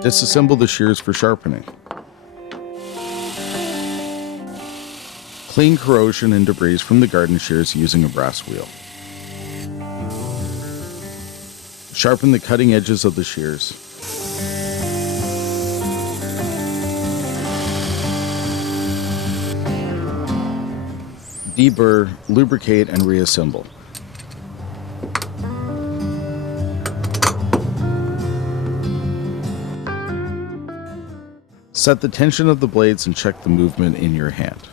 Disassemble the shears for sharpening. Clean corrosion and debris from the garden shears using a brass wheel. Sharpen the cutting edges of the shears. Deburr, lubricate, and reassemble. Set the tension of the blades and check the movement in your hand.